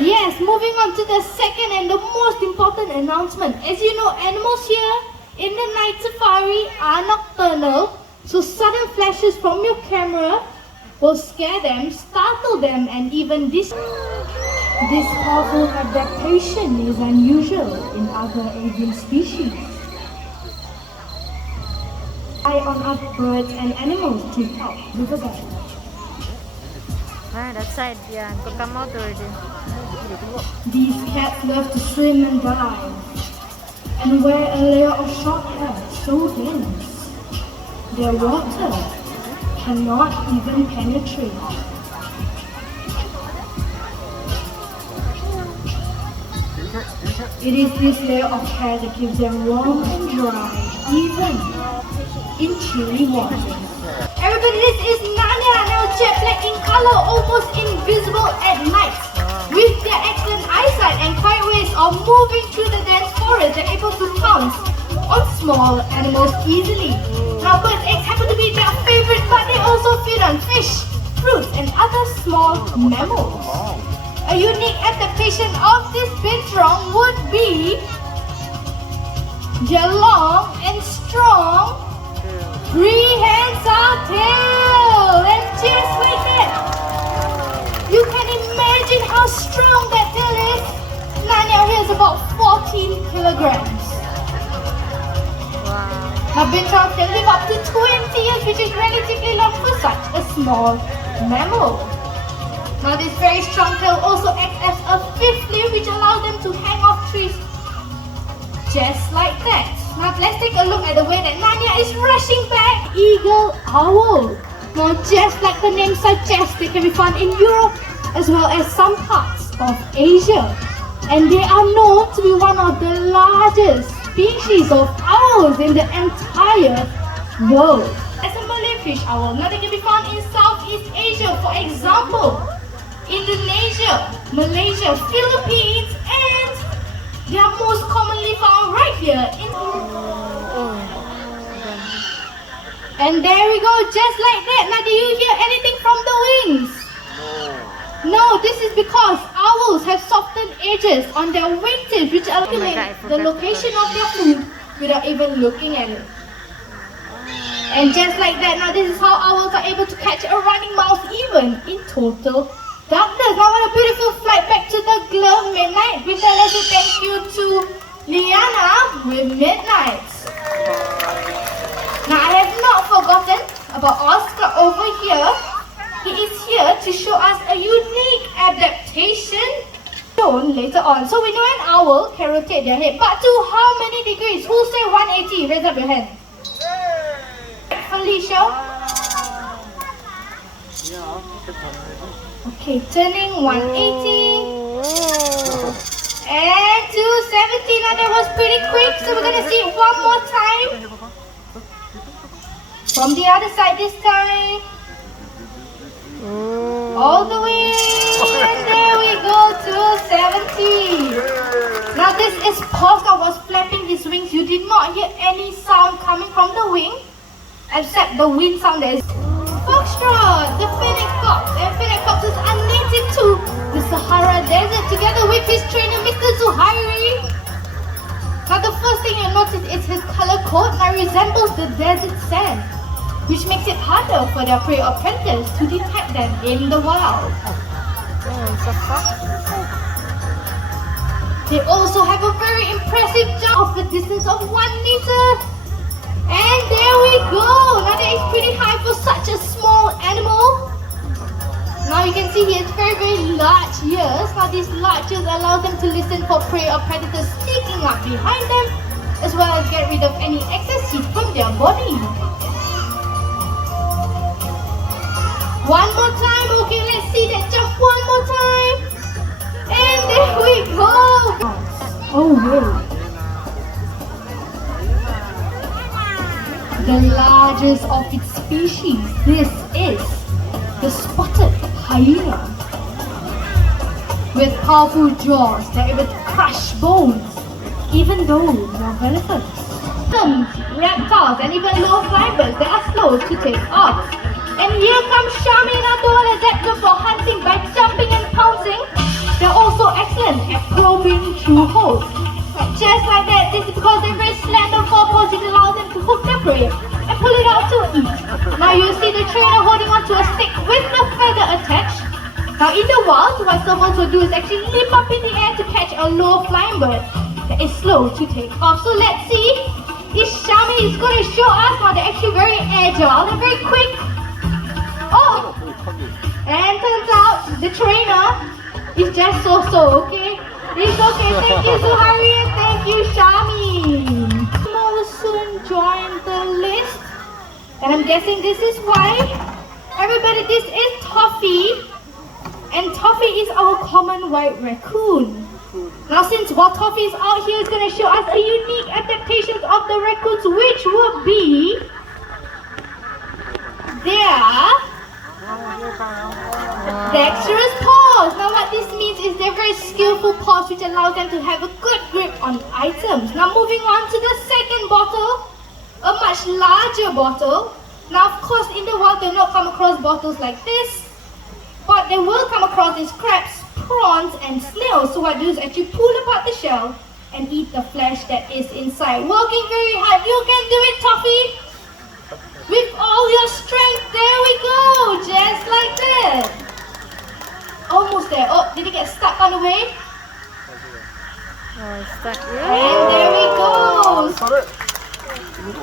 Yes, moving on to the second and the most important announcement. As you know, animals here in the night safari are nocturnal, so sudden flashes from your camera will scare them, startle them, and even this powerful adaptation is unusual in other avian species. Eye on other birds and animals to help with that. That side, yeah. Go come out already. These cats love to swim and dive and wear a layer of short hair so dense their water cannot even penetrate. It is this layer of hair that keeps them warm and dry even in chilly waters. Everybody, this is Nanya, now jet black in color, almost invisible at night. With their excellent eyesight and quiet ways of moving through the dense forest, they're able to pounce on small animals easily. Now, birds' eggs happen to be their favorite, but they also feed on fish, fruits, and other small mammals. A unique adaptation of this binturong would be their long and strong prehensile tail, and just like that, you can imagine how strong that tail is. Nanya here is about 14 kilograms. Wow. Now binturong can live up to 20 years, which is relatively long for such a small mammal. Now this very strong tail also acts as a fifth limb, which allows them to hang off trees just like that. Now let's take a look at the way that Nanya is rushing back. Eagle owl. Now just like the name suggests, they can be found in Europe as well as some parts of Asia. And they are known to be one of the largest species of owls in the entire world. As a Malay fish owl, now they can be found in Southeast Asia, for example, Indonesia, Malaysia, Philippines, and they are most commonly found right here in. And there we go, just like that. Now, do you hear anything from the wings? No, this is because owls have softened edges on their wingtips, which calculate the location of their food without even looking at it. And just like that, now this is how owls are able to catch a running mouse even in total darkness. Now what a beautiful flight back to the Glove Midnight. With that, let's say thank you to Liana with Midnight. Now I have not forgotten about Oscar over here. He is here to show us a unique adaptation shown later on. So we know an owl can rotate their head, but to how many degrees? Who say 180? Raise up your hand. Felicia. Okay, turning 180 and 270. Now that was pretty quick, so we're gonna see it one more time. From the other side this time. All the way, and there we go, 270. Now this is Oscar was flapping his wings. You did not hear any sound coming from the wing, except the wind sound that is. Foxtrot, the fennec fox, and fennec foxes are native to the Sahara Desert together with his trainer Mr. Zuhairi. Now the first thing you'll notice is his color code now resembles the desert sand, which makes it harder for their prey or predators to detect them in the wild. They also have a very impressive jump of a distance of 1 meter. And there we go! Now that is pretty high for such a small animal. Now you can see he has very, very large ears. Now these large ears allow them to listen for prey or predators sneaking up behind them, as well as get rid of any excess heat from their body. One more time, okay, let's see that jump one more time. And there we go! Oh, wow. The largest of its species. This is the spotted hyena. With powerful jaws, they're able to crush bones, even those of elephants. Some reptiles and even low-flying birds that are slow to take off. And here comes Shami, another one adapted for hunting by jumping and pouncing. They're also hold. Just like that, this is because they're very slender forepaws, it allows them to hook the prey and pull it out to eat. Now you see the trainer holding onto a stick with the feather attached. Now in the wild, what servals will do is actually leap up in the air to catch a low flying bird that is slow to take off. So let's see, this Shami is going to show us how they're actually very agile, they're very quick. Oh! And turns out the trainer is just so-so, okay? It's okay. Thank you, Zuhairi, and thank you, Shami. Will soon join the list. And I'm guessing this is why. Everybody, this is Toffee. And Toffee is our common white raccoon. Now since while Toffee is out here, he's going to show us a unique adaptation of the raccoons, which would be their dexterous paws. Now what this means is they're very skillful paws which allow them to have a good grip on items. Now moving on to the second bottle, a much larger bottle. Now of course in the wild they'll not come across bottles like this, but they will come across these crabs, prawns and snails. So what they do is actually pull apart the shell and eat the flesh that is inside. Working very hard. You can do it, Toffee! With all your strength, there we go, just like that. Almost there. Oh, did it get stuck on the way? Oh, stuck. And there we go.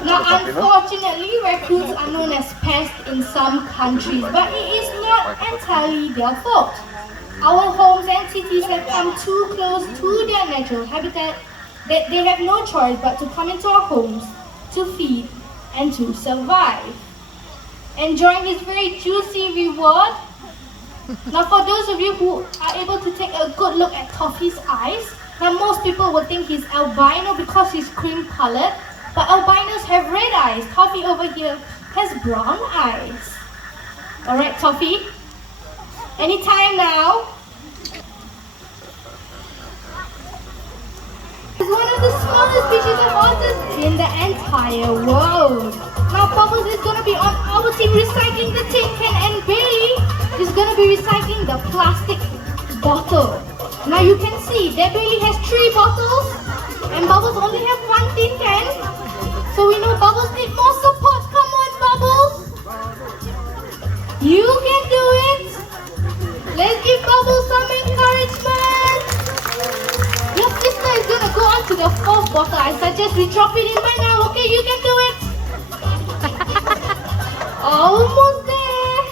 Now, unfortunately, raccoons are known as pests in some countries, but it is not entirely their fault. Our homes and cities have come too close to their natural habitat that they have no choice but to come into our homes to feed and to survive. Enjoying this very juicy reward. Now for those of you who are able to take a good look at Toffee's eyes, now most people would think he's albino because he's cream colored, but albinos have red eyes. Toffee over here has brown eyes. Alright, Toffee, anytime now. It's one of the smallest species of otters in the entire world. Now Bubbles is going to be on our team recycling the tin can, and Bailey is going to be recycling the plastic bottle. Now you can see that Bailey has 3 bottles and Bubbles only have 1 tin can. So we know Bubbles need more support. Come on, Bubbles. You can do it. Let's give Bubbles some encouragement. Your sister is going to go on to the 4th bottle. I suggest we drop it in by now. Okay, you can do it. Almost there.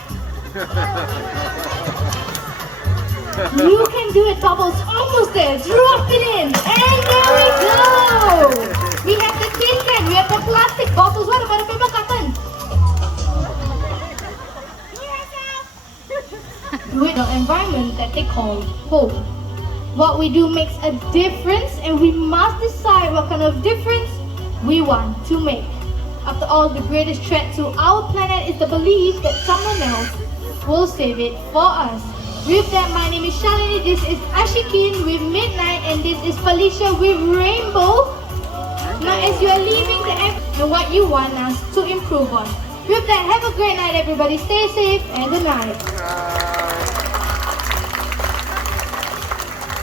You can do it, Bubbles. Almost there. Drop it in. And there we go. We have the tin can. We have the plastic bottles. What about the paper carton? Do it in an environment that they call home. What we do makes a difference, and we must decide what kind of difference we want to make. After all, the greatest threat to our planet is the belief that someone else will save it for us. With that, my name is Shalini, this is Ashikin with Midnight, and this is Felicia with Rainbow. Now as you are leaving the app and what you want us to improve on. With that, have a great night everybody, stay safe and good night.